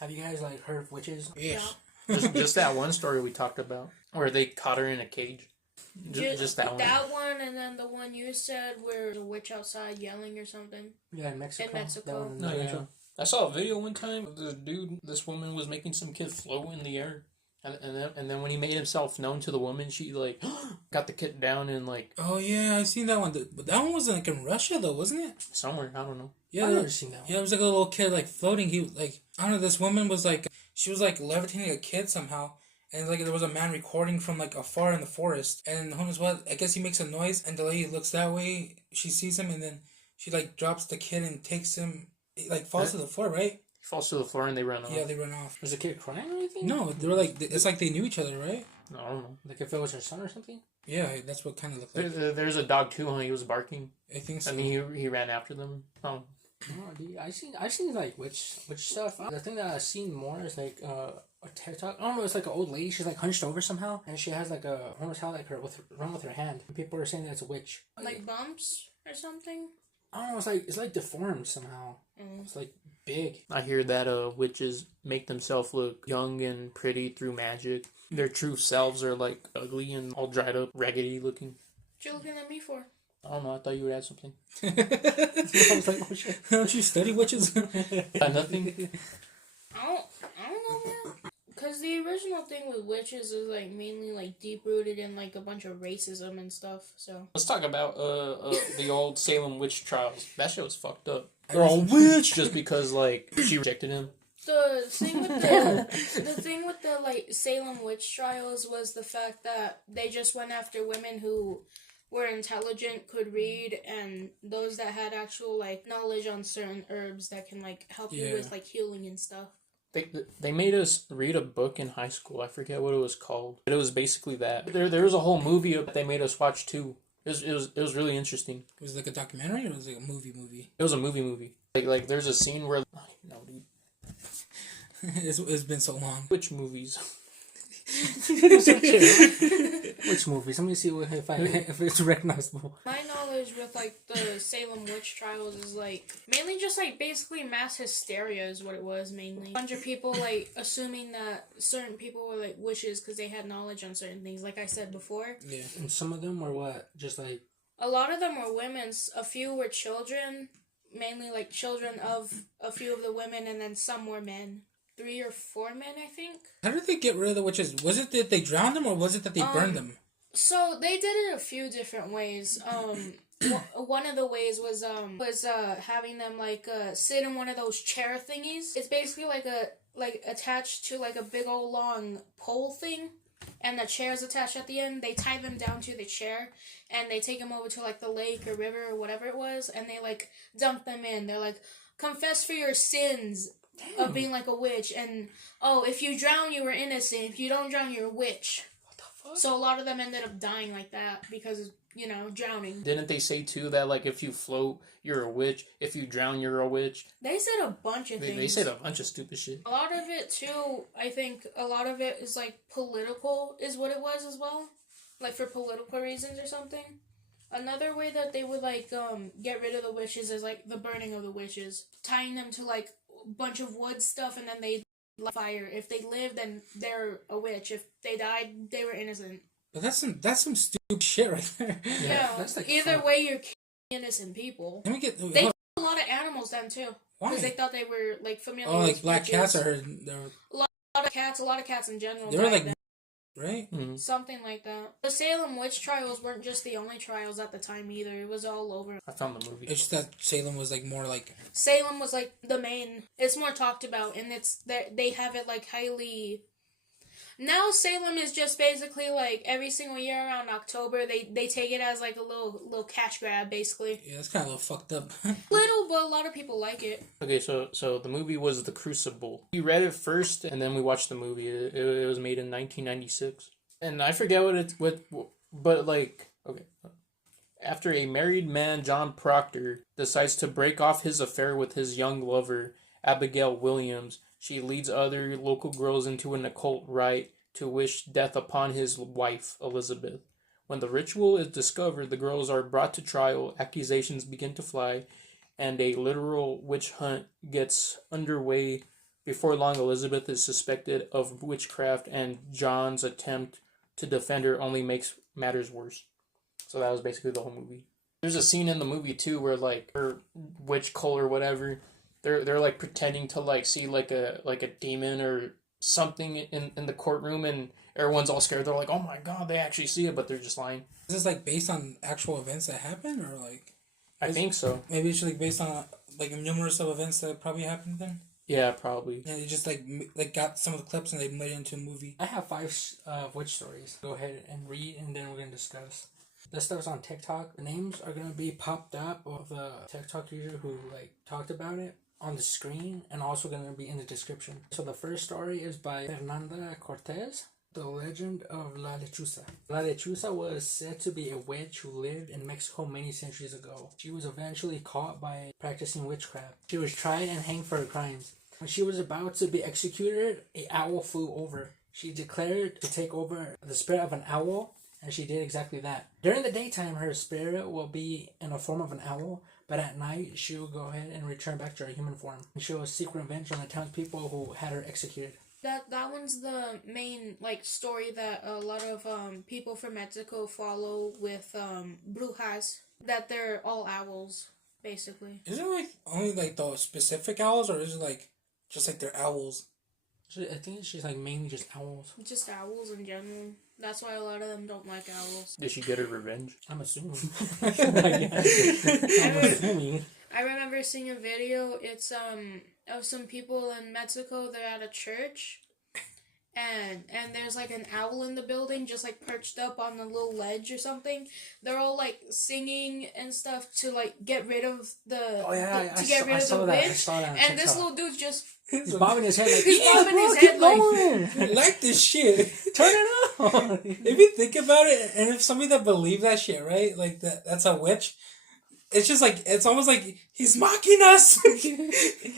Have you guys like heard of witches? Yes. Just that one story we talked about where they caught her in a cage. Just that one. That one, and then the one you said where there's a witch outside yelling or something. Yeah, in Mexico. In Mexico. That one, Yeah. I saw a video one time of this woman was making some kid float in the air. And then when he made himself known to the woman, she like got the kid down and like. Oh yeah, I seen that one. But that one was like in Russia though, wasn't it? Somewhere, I don't know. Yeah, I've never seen that one. Yeah, it was like a little kid like floating. He like I don't know. This woman was like she was like levitating a kid somehow, and like there was a man recording from like afar in the forest, and who knows what? I guess he makes a noise, and the lady looks that way. She sees him, and then she like drops the kid and takes him. He, like falls to the floor, right? He falls to the floor and they run off. Yeah, they run off. Was the kid crying or anything? No, they were like it's like they knew each other, right? I don't know. Like if it was her son or something? Yeah, that's what kind of looked like. There's a dog too, huh? He was barking. I think so. I mean, he ran after them. Oh. No, dude, I've seen like witch stuff. The thing that I've seen more is like a TikTok. I don't know. It's like an old lady. She's like hunched over somehow, and she has like a almost how like her run with her hand. And people are saying that it's a witch. Like bumps or something? I don't know. It's like deformed somehow. It's like big. I hear that witches make themselves look young and pretty through magic. Their true selves are like ugly and all dried up, raggedy looking. What you looking at me for? I don't know. I thought you would add something. I was like, oh shit. Don't you study witches? Nothing. I don't know, man. Because the original thing with witches is like mainly like deep rooted in like a bunch of racism and stuff. So Let's talk about the old Salem witch trials. That shit was fucked up. They're all witch just because like she rejected him. the thing with the thing with the like Salem witch trials was the fact that they just went after women who were intelligent, could read, and those that had actual like knowledge on certain herbs that can like help you with like healing and stuff. They made us read a book in high school. I forget what it was called, but it was basically that. There was a whole movie that they made us watch too. It was really interesting. Was it like a documentary or was it like a movie? It was a movie. Like there's a scene where no dude. It's been so long. Which movies? Which movies? Let me see if it's recognizable. My knowledge with like the Salem witch trials is like mainly just like basically mass hysteria is what it was mainly. A bunch of people like assuming that certain people were like witches because they had knowledge on certain things, like I said before. Yeah. And some of them were what? Just like a lot of them were women. A few were children, mainly like children of a few of the women, and then some were men. 3 or 4 men, I think. How did they get rid of the witches? Was it that they drowned them, or was it that they burned them? So they did it a few different ways. One of the ways was having them like sit in one of those chair thingies. It's basically like attached to like a big old long pole thing, and the chair's attached at the end. They tie them down to the chair, and they take them over to like the lake or river or whatever it was, and they like dump them in. They're like, confess for your sins. Of being like a witch, and if you drown, you were innocent. If you don't drown, you're a witch. what the fuck? So a lot of them ended up dying like that because drowning. Didn't they say too that like if you float, you're a witch? If you drown, you're a witch? They said a bunch of things. They said a bunch of stupid shit. A lot of it too. I think a lot of it is like political, is what it was as well, like for political reasons or something. Another way that they would like get rid of the witches is like the burning of the witches, tying them to like bunch of wood stuff, and then they light fire. If they lived, then they're a witch. If they died, they were innocent. But that's some stupid shit right there. Yeah, that's like either fun. way, you're killing innocent people. Let me get. They killed a lot of animals then too, Why? because they thought they were like familiar. Oh, like with black witches. cats. I heard. A lot of cats in general. They were like, then. right? Mm-hmm. Something like that. The Salem witch trials weren't just the only trials at the time either. It was all over. I found the movie. It's just that Salem was like more like. Salem was like the main. It's more talked about, and they have it like highly. Now Salem is just basically like every single year around October they take it as like a little cash grab basically. Yeah, it's kind of a little fucked up. Little, but a lot of people like it. Okay, so the movie was The Crucible. We read it first, and then we watched the movie. It was made in 1996, and I forget but like okay. After a married man, John Proctor, decides to break off his affair with his young lover, Abigail Williams, she leads other local girls into an occult rite to wish death upon his wife, Elizabeth. When the ritual is discovered, the girls are brought to trial, accusations begin to fly, and a literal witch hunt gets underway Before long, Elizabeth is suspected of witchcraft, and John's attempt to defend her only makes matters worse. So that was basically the whole movie. There's a scene in the movie too where like her witch cult or whatever, they're like pretending to like see like a demon or something in the courtroom, and everyone's all scared. They're like, oh my god, they actually see it, but they're just lying. Is this like based on actual events that happened, or like? I think so. Maybe it's like based on like numerous of events that probably happened then. Yeah, probably. Yeah, they just like got some of the clips and they made it into a movie. I have 5 witch stories. Go ahead and read, and then we're gonna discuss. This stuff's on TikTok. The names are gonna be popped up of the TikTok user who like talked about it on the screen, and also gonna be in the description. So the first story is by Fernanda Cortez. The legend of La Lechuza. La Lechuza was said to be a witch who lived in Mexico many centuries ago. She was eventually caught by practicing witchcraft. She was tried and hanged for her crimes. When she was about to be executed, an owl flew over. She declared to take over the spirit of an owl, and she did exactly that. During the daytime, her spirit will be in the form of an owl, but at night, she will go ahead and return back to her human form. And she will seek revenge on the townspeople who had her executed. That one's the main like story that a lot of people from Mexico follow with brujas, that they're all owls basically. Is it like only like the specific owls, or is it like just like they're owls? I think she's like mainly just owls. Just owls in general. That's why a lot of them don't like owls. Did she get her revenge? I'm assuming. I'm assuming. I remember seeing a video. It's of some people in Mexico. They're at a church, and there's like an owl in the building, just like perched up on a little ledge or something. They're all like singing and stuff to like get rid of the witch. I saw that on and TikTok. this little dude's just He's bobbing his head like, He's bobbing his keep head like- going. I like this shit. Turn it on. If you think about it, and if somebody that believes that shit, right, like that's a witch. It's just like, it's almost like he's mocking us.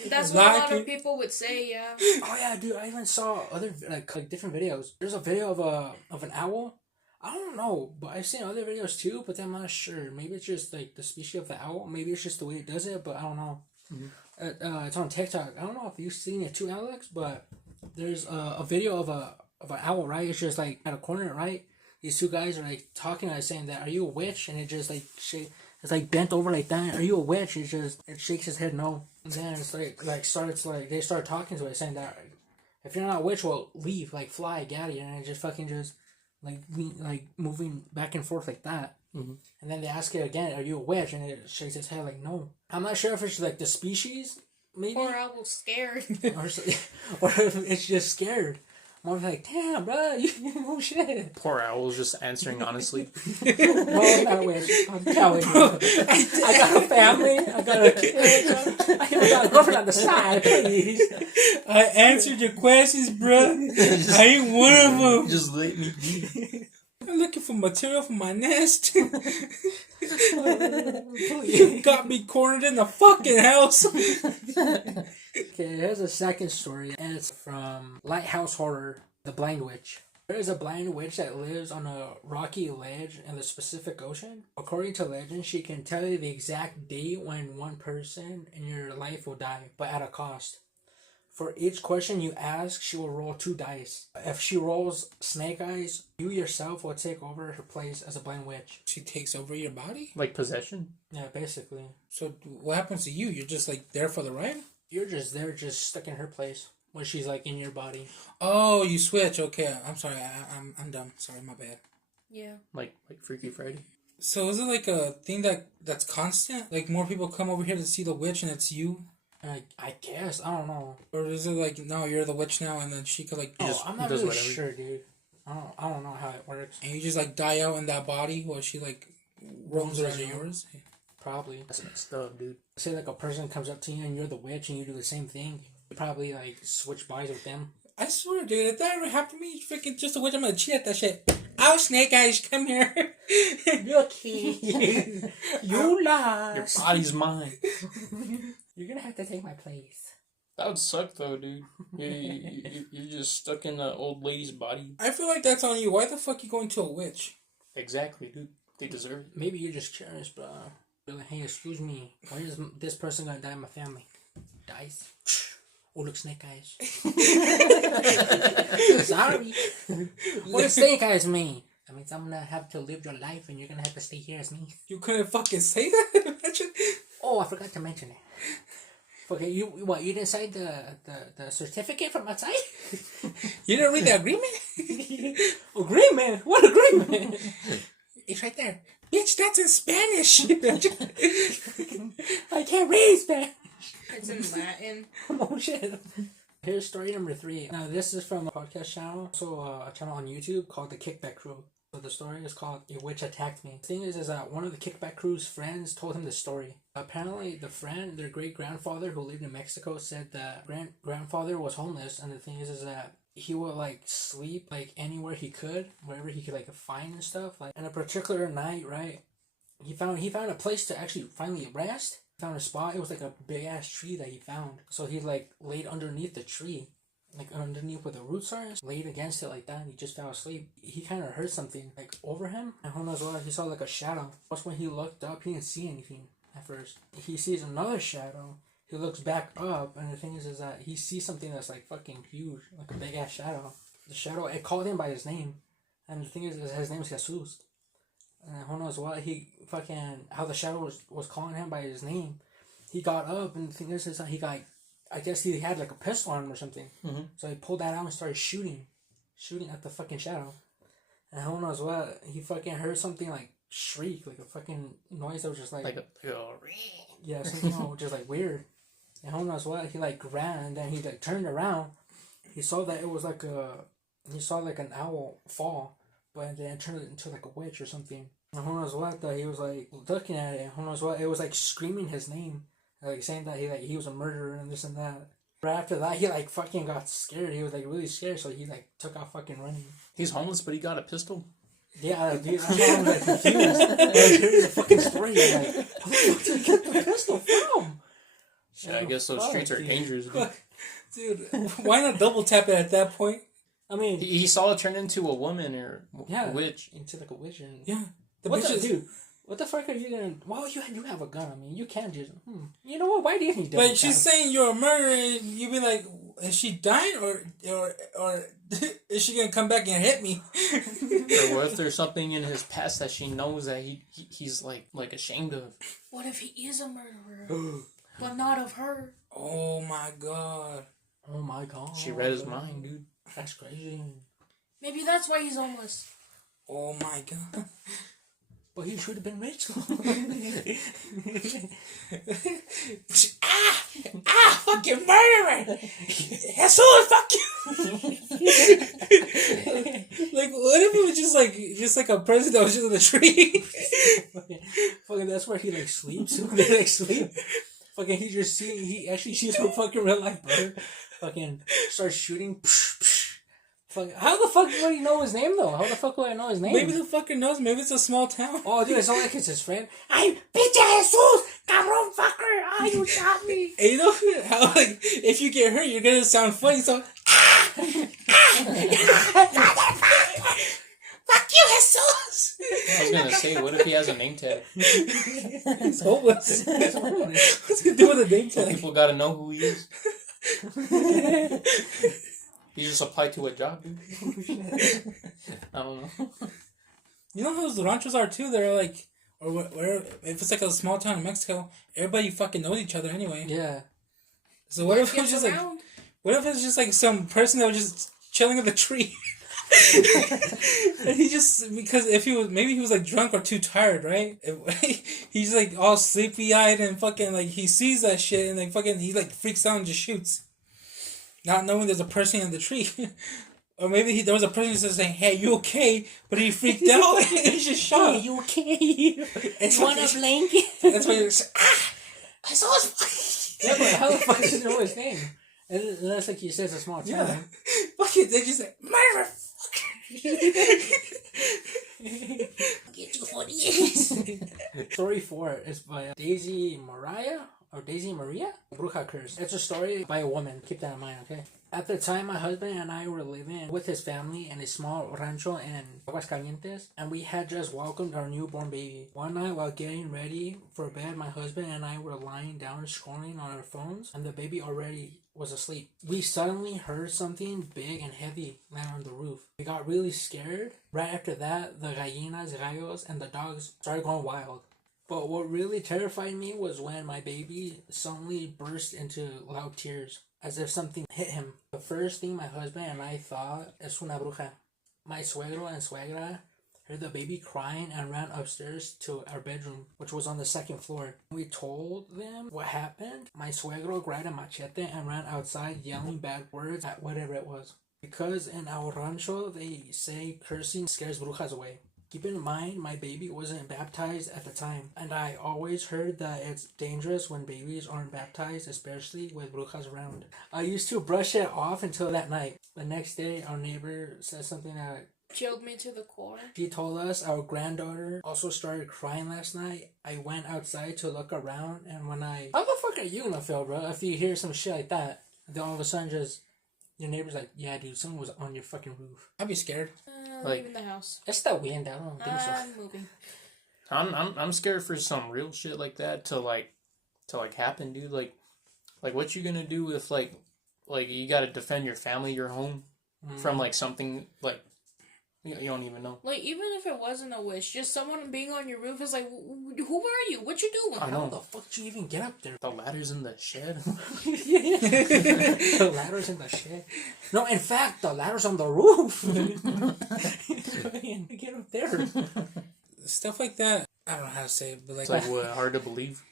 That's what a lot of people would say, yeah. Oh yeah, dude! I even saw other like different videos. There's a video of an owl. I don't know, but I've seen other videos too. But I'm not sure. Maybe it's just like the species of the owl. Maybe it's just the way it does it. But I don't know. Mm-hmm. It's on TikTok. I don't know if you've seen it too, Alex. But there's a video of an owl. Right? It's just like at a corner, right? These two guys are like talking and saying that, "Are you a witch?" And it just like it's like bent over like that. Are you a witch? It shakes his head no. And then it's they start talking to it, saying that if you're not a witch, well, leave, like fly, get out of here. And it just fucking just like moving back and forth like that. Mm-hmm. And then they ask it again, are you a witch? And it shakes its head like no. I'm not sure if it's like the species, maybe. Poor owl scared. or if it's just scared. I'm like, damn, bro, you oh shit. Poor Owl's just answering honestly. No, I'm not a witch. I'm telling you. I got a family. I got a kid. I got a girlfriend on the side, please. I answered your questions, bro. I ain't one of them. Just let me be. I'm looking for material for my nest. Please. You got me cornered in the fucking house. Okay, here's a second story, and it's from Lighthouse Horror, The Blind Witch. There is a blind witch that lives on a rocky ledge in the Pacific Ocean. According to legend, she can tell you the exact date when one person in your life will die, but at a cost. For each question you ask, she will roll 2 dice. If she rolls snake eyes, you yourself will take over her place as a blind witch. She takes over your body? Like possession? Yeah, basically. So what happens to you? You're just like there for the ride? You're just there, just stuck in her place when she's like in your body. Oh, you switch. Okay, I'm sorry. I'm dumb. Sorry, my bad. Yeah. Like Freaky Friday? So is it like a thing that's constant? Like more people come over here to see the witch and it's you? I guess. I don't know. Or is it like, no, you're the witch now, and then she could like... Oh, I'm not really sure, dude. I don't know how it works. And you just like die out in that body while she like roams around yours? Probably. That's messed up, dude. Say like a person comes up to you and you're the witch and you do the same thing. You probably like switch bodies with them. I swear, dude, if that ever happened to me, freaking just a witch, I'm gonna cheat at that shit. Oh, Snake Eyes, come here. Lucky. You lost. Your body's mine. You're gonna have to take my place. That would suck, though, dude. You're just stuck in an old lady's body. I feel like that's on you. Why the fuck you going to a witch? Exactly, dude. They deserve it. Maybe you're just curious, bro. You're like, hey, excuse me. When is this person gonna die in my family? Dice. Oh, look, snake eyes. Sorry. What does snake eyes mean? That means I'm gonna have to live your life and you're gonna have to stay here as me. You couldn't fucking say that? Imagine. Oh, I forgot to mention it. Okay, you didn't sign the certificate from outside? You didn't read the agreement? Agreement? What agreement? It's right there. Bitch, that's in Spanish. I can't read Spanish. It's in Latin. Oh shit. Here's story number 3. Now this is from a podcast channel, so a channel on YouTube called The Kickback Crew. So the story is called A Witch Attacked Me. The thing is that one of the Kickback Crew's friends told him the story. Apparently the friend, their great-grandfather who lived in Mexico, said that grandfather was homeless, and the thing is that he would like sleep like anywhere he could, wherever he could like find and stuff. Like, and a particular night, right, he found a place to actually finally rest. Found a spot. It was like a big ass tree that he found. So he like laid underneath the tree, like underneath where the roots are, laid against it like that, and he just fell asleep. He kind of heard something like over him, and who knows what, he saw like a shadow. Plus when he looked up, he didn't see anything at first. He sees another shadow. He looks back up, and the thing is that he sees something that's like fucking huge, like a big ass shadow. The shadow, it called him by his name, and the thing is his name is Jesus. And who knows what, how the shadow was calling him by his name. He got up, and the thing is that he got, I guess he had like a pistol on him or something. Mm-hmm. So he pulled that out and started shooting at the fucking shadow. And who knows what, he fucking heard something like shriek, like a fucking noise that was just like yeah, something just like weird. And who knows what, he like ran, and then he like turned around. He saw that it was like an owl fall, but then it turned into like a witch or something. And who knows what, that he was like looking at it, and who knows what, it was like screaming his name, like saying that he was a murderer and this and that. Right after that, he like fucking got scared. He was like really scared, so he like took off fucking running. He's homeless, but he got a pistol. Yeah, dude, that's why I'm like confused. Like, here's the fucking story. You're like, how the fuck did he get the pistol from? Yeah, I guess those streets are dangerous, dude. Dude, why not double tap it at that point? I mean, He saw it turn into a woman or a witch. into like a witch. And Yeah. dude? What the fuck are you gonna? Well, you have a gun. I mean, you can just. You know what? Why didn't he? But she's saying you're a murderer. You be like, is she dying or is she gonna come back and hit me? Or what if there's something in his past that she knows that he's like ashamed of? What if he is a murderer, but not of her? Oh my god. Oh my god. She read his mind, dude. That's crazy. Maybe that's why he's homeless. Oh my god. But he should have been rich. Fucking murderer! Jesus, fuck you! Like, what if it was just like a person that was just in the tree? fucking, that's where he like sleeps. They like sleep. Fucking, he actually sees a fucking real life bird. Fucking starts shooting. Fuck, how the fuck would he know his name though? How the fuck would I know his name? Maybe the fucker knows. Maybe it's a small town. Oh, dude, it's not like it's his friend. Ay, pinche Jesus! Cabrón fucker! Ah, you shot me! And you know how, like, if you get hurt, you're gonna sound funny, so... Fuck you, Jesus! I was gonna say, what if he has a name tag? He's homeless. What's he gonna do with a name So tag? people gotta know who he is. He just applied to a job, dude. I don't know. You know how those ranchos are too? They're like, or where if it's like a small town in Mexico, everybody fucking knows each other anyway. Yeah. So what if it was just like, what if it's just like some person that was just chilling in the tree? And he just, because if he was, maybe he was like drunk or too tired, right? He's like all sleepy eyed and fucking like he sees that shit and like fucking he like freaks out and just shoots. Not knowing there's a person in the tree. Or maybe there was a person who's saying, hey, you okay? But he freaked out and he just shot. Hey, you okay? You want a blanket? That's why you're just, I saw his Yeah, but how the fuck does he know his name? And that's like you said, it's a small town. Yeah. Fuck it, they just like, motherfucker. Get you 40 years. Story 4 is by Daisy Maria. Bruja Curse. It's a story by a woman. Keep that in mind, okay? At the time, my husband and I were living with his family in a small rancho in Aguascalientes, and we had just welcomed our newborn baby. One night, while getting ready for bed, my husband and I were lying down scrolling on our phones, and the baby already was asleep. We suddenly heard something big and heavy land on the roof. We got really scared. Right after that, the gallinas, gallos, and the dogs started going wild. But what really terrified me was when my baby suddenly burst into loud tears, as if something hit him. The first thing my husband and I thought, es una bruja. My suegro and suegra heard the baby crying and ran upstairs to our bedroom, which was on the second floor. We told them what happened. My suegro grabbed a machete and ran outside yelling bad words at whatever it was. Because in our rancho, they say cursing scares brujas away. Keep in mind, my baby wasn't baptized at the time, and I always heard that it's dangerous when babies aren't baptized, especially with brujas around. I used to brush it off until that night. The next day, our neighbor said something that Chilled me to the core. she told us our granddaughter also started crying last night. I went outside to look around, and when I... How the fuck are you gonna feel, bro, if you hear some shit like that? Then all of a sudden just... Your neighbor's like, yeah, dude, someone was on your fucking roof. I'd be scared. Leaving the house. It's the wind, I don't think so. I'm moving. I'm scared for some real shit like that to happen, dude. Like what you gonna do if like you gotta defend your family, your home, from like something like you don't even know. Like, even if it wasn't a wish, just someone being on your roof is like, who are you? What you doing? I know. How the fuck did you even get up there? The ladder's in the shed. The ladder's in the shed. No, in fact, the ladder's on the roof. Get up there. Stuff like that. I don't know how to say it, but like... It's like what, hard to believe?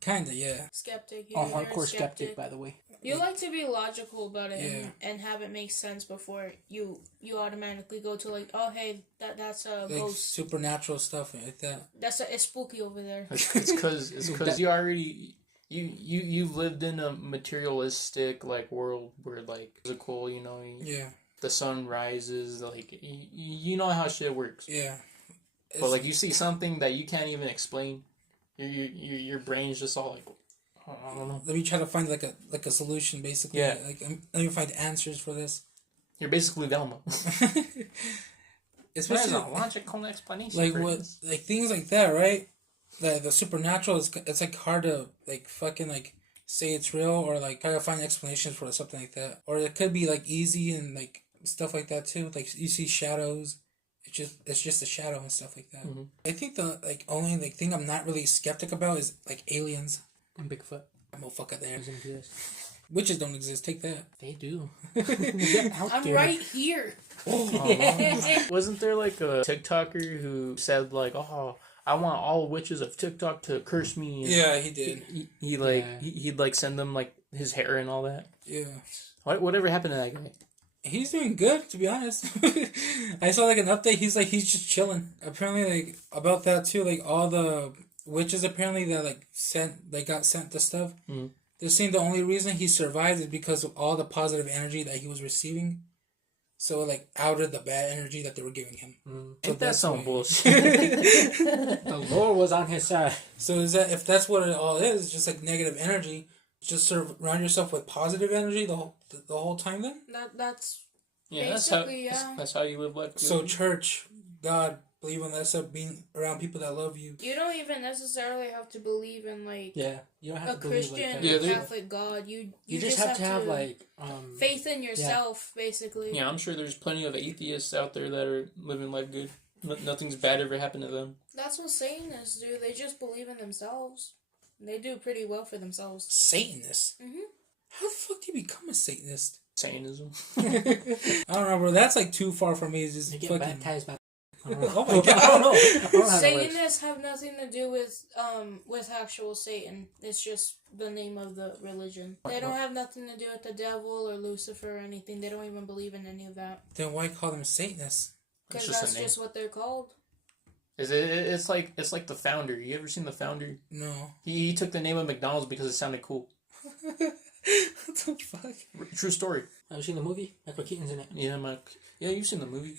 Kinda, yeah. Skeptic. A hardcore skeptic, by the way. You like to be logical about it Yeah. and have it make sense before you automatically go to like, oh hey, that's a Like ghost. supernatural stuff like that. It's spooky over there. It's because you already you've lived in a materialistic like world where like physical, you know, Yeah. the sun rises, like you know how shit works. Yeah. But like you see something that you can't even explain, your brain's just all like, I don't know. Let me try to find like a solution, basically. Yeah. Like let me find answers for this. You're basically Velma. There's Especially a logical explanation. like for what this. like things like that, right? The supernatural it's like hard to like fucking like say it's real or like try to find explanations for something like that. Or it could be like easy and like stuff like that too. Like you see shadows. It's just a shadow and stuff like that. Mm-hmm. I think the like only like thing I'm not really skeptic about is like aliens. And Bigfoot. I'm a fucker there. Doesn't exist. Witches don't exist. Take that. They do. Get out I'm there. right here. Wasn't there like a TikToker who said like, "Oh, I want all witches of TikTok to curse me"? And Yeah, he did. he'd like send them like his hair and all that. Yeah. Whatever happened to that guy? He's doing good, to be honest. I saw like an update. He's just chilling. Apparently, like about that too. Like all the witches apparently that got sent the stuff. Mm-hmm. They're saying the only reason he survived is because of all the positive energy that he was receiving. So it like outed the bad energy that they were giving him. So Ain't that some why- bullshit? The Lord was on his side. So is that if that's what it all is, just like negative energy, just surround yourself with positive energy the whole time then? That's Yeah, basically, yeah. that's how you live life. So church, God, believe in that stuff, being around people that love you. You don't even necessarily have to believe in like Yeah, you don't have a to believe Christian like Yeah, that. Catholic God. You just have to have like faith in yourself, basically. Yeah, I'm sure there's plenty of atheists out there that are living life good. Nothing's bad ever happened to them. That's what Satanists do. They just believe in themselves. They do pretty well for themselves. Satanist? Mhm. How the fuck do you become a Satanist? Satanism. I don't know, bro. That's like too far from me. It's just you get fucking... baptized by. Oh my God. I don't know how that works. Satanists have nothing to do with actual Satan. It's just the name of the religion. They don't have nothing to do with the devil or Lucifer or anything. They don't even believe in any of that. Then why call them Satanists? Because just a that's name. just what they're called. It's like the founder. You ever seen the founder? No. He took the name of McDonald's because it sounded cool. What the fuck? True story. Have you seen the movie? Michael Keaton's in it. Yeah, you've seen the movie.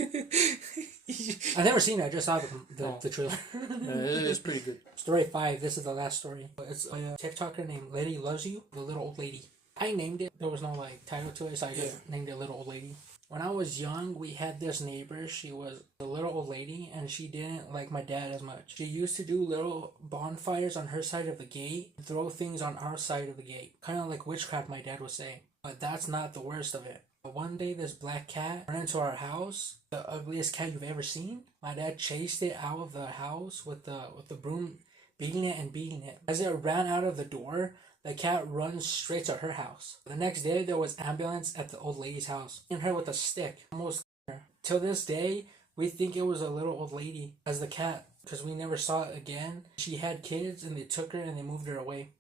I've never seen it. I just saw the trailer. It's pretty good. Story 5. This is the last story. It's a TikToker named Lady Loves You, the little old lady. I named it. There was no like title to it, so I just named it Little Old Lady. When I was young, we had this neighbor. She was a little old lady, and she didn't like my dad as much. She used to do little bonfires on her side of the gate, and throw things on our side of the gate. Kind of like witchcraft, my dad would say. But that's not the worst of it. One day, this black cat ran into our house. The ugliest cat you've ever seen. My dad chased it out of the house with the broom, beating it and beating it. As it ran out of the door, the cat runs straight to her house. The next day, there was ambulance at the old lady's house. And her with a stick. Almost her. Till this day, we think it was a little old lady as the cat. Because we never saw it again. She had kids and they took her and they moved her away.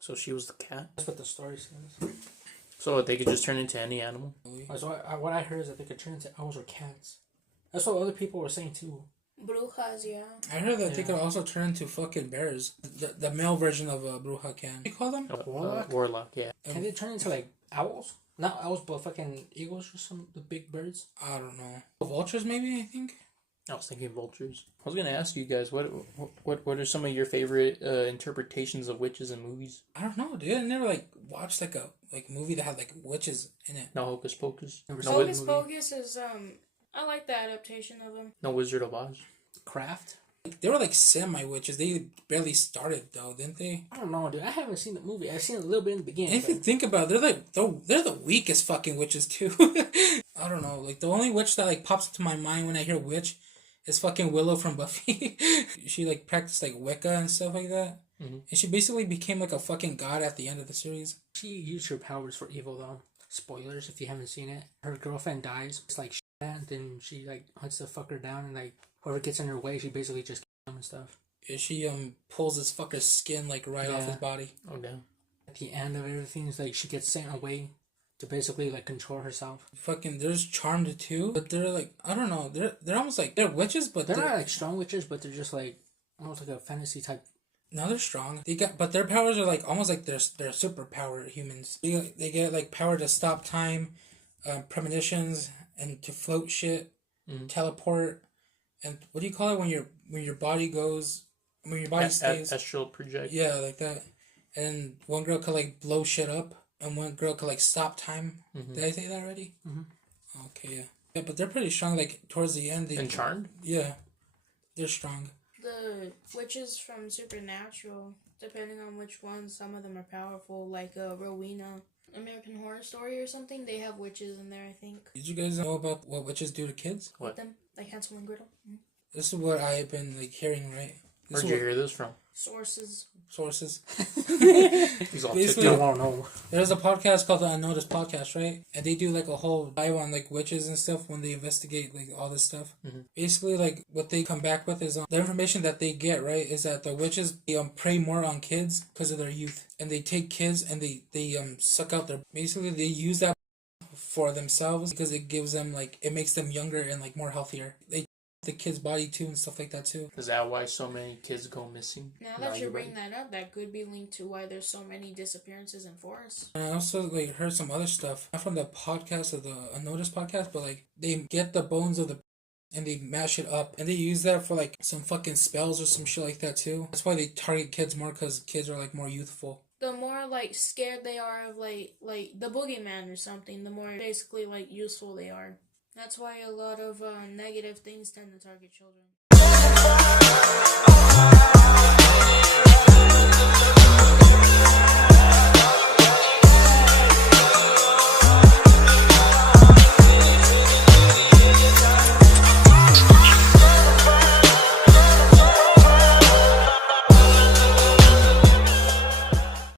So she was the cat? That's what the story says. So they could just turn into any animal? So what I heard is that they could turn into owls or cats. That's what other people were saying too. Brujas, yeah. I heard that they could also turn into fucking bears. The male version of a bruja can. What do you call them? Warlock, yeah. Can they turn into like owls? Not owls, but fucking eagles or some the big birds. I don't know. Vultures, maybe. I think. I was thinking vultures. I was gonna ask you guys what are some of your favorite interpretations of witches in movies? I don't know, dude. I never watched a movie that had witches in it. No Hocus Pocus. Hocus Pocus is I like the adaptation of them. No Wizard of Oz. Craft. They were semi witches. They barely started though, didn't they? I don't know, dude. I haven't seen the movie. I've seen a little bit in the beginning. And if you think about it, they're the weakest fucking witches too. I don't know. The only witch that pops into my mind when I hear witch is fucking Willow from Buffy. She practiced Wicca and stuff like that. Mm-hmm. And she basically became a fucking god at the end of the series. She used her powers for evil though. Spoilers if you haven't seen it. Her girlfriend dies. It's shit, and then she hunts the fucker down, and whoever gets in her way, she basically just kills them and stuff. Yeah, she pulls this fucker's skin right off his body. Oh damn. At the end of everything, it's she gets sent away to basically control herself. Fucking there's Charmed too, but they're I don't know, they're almost they're witches, but they're not strong witches, but they're just almost a fantasy type. No, they're strong. But their powers are almost they're superpower humans. They get power to stop time, premonitions, and to float shit, teleport, and what do you call it when your body goes when your body stays astral project? Yeah, like that. And one girl could blow shit up, and one girl could stop time. Mm-hmm. Did I say that already? Mm-hmm. Okay, yeah. Yeah, but they're pretty strong. Towards the end, and Charmed. Yeah, they're strong. The witches from Supernatural, depending on which one, some of them are powerful, Rowena, American Horror Story or something. They have witches in there, I think. Did you guys know about what witches do to kids? What? Them, Hansel and Gretel. Mm-hmm. This is what I've been hearing, right? Where'd you hear this from? Sources. He's all basically, I don't know. There's a podcast called the Unnoticed Podcast, right? And they do a whole dive on witches and stuff when they investigate all this stuff. Mm-hmm. Basically, what they come back with is the information that they get, right, is that the witches prey more on kids because of their youth, and they take kids and they suck out their. Basically, they use that for themselves because it gives them it makes them younger and more healthier. They the kid's body too and stuff like that too. Is that why so many kids go missing? Now that you bring that up, that could be linked to why there's so many disappearances in forests. And I also heard some other stuff, not from the podcast of the Unnoticed podcast, but they get the bones of the and they mash it up and they use that for some fucking spells or some shit like that too. That's why they target kids more, because kids are more youthful. The more scared they are of the boogeyman or something, the more basically useful they are. That's why a lot of negative things tend to target children.